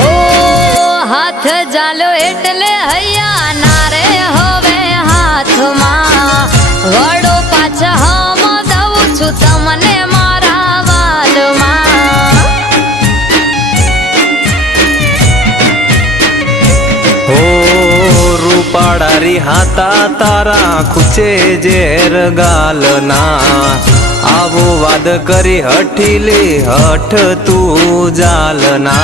हो हाथ जालो एटले हैया नारे होवे हाथ मां वडो पाछा हम दઉં છું તમને મારા વાલમાં हो रूपाडारी हाता तारा खूचे जेर गालना आवो वाद करी हठीली हठ तू जालना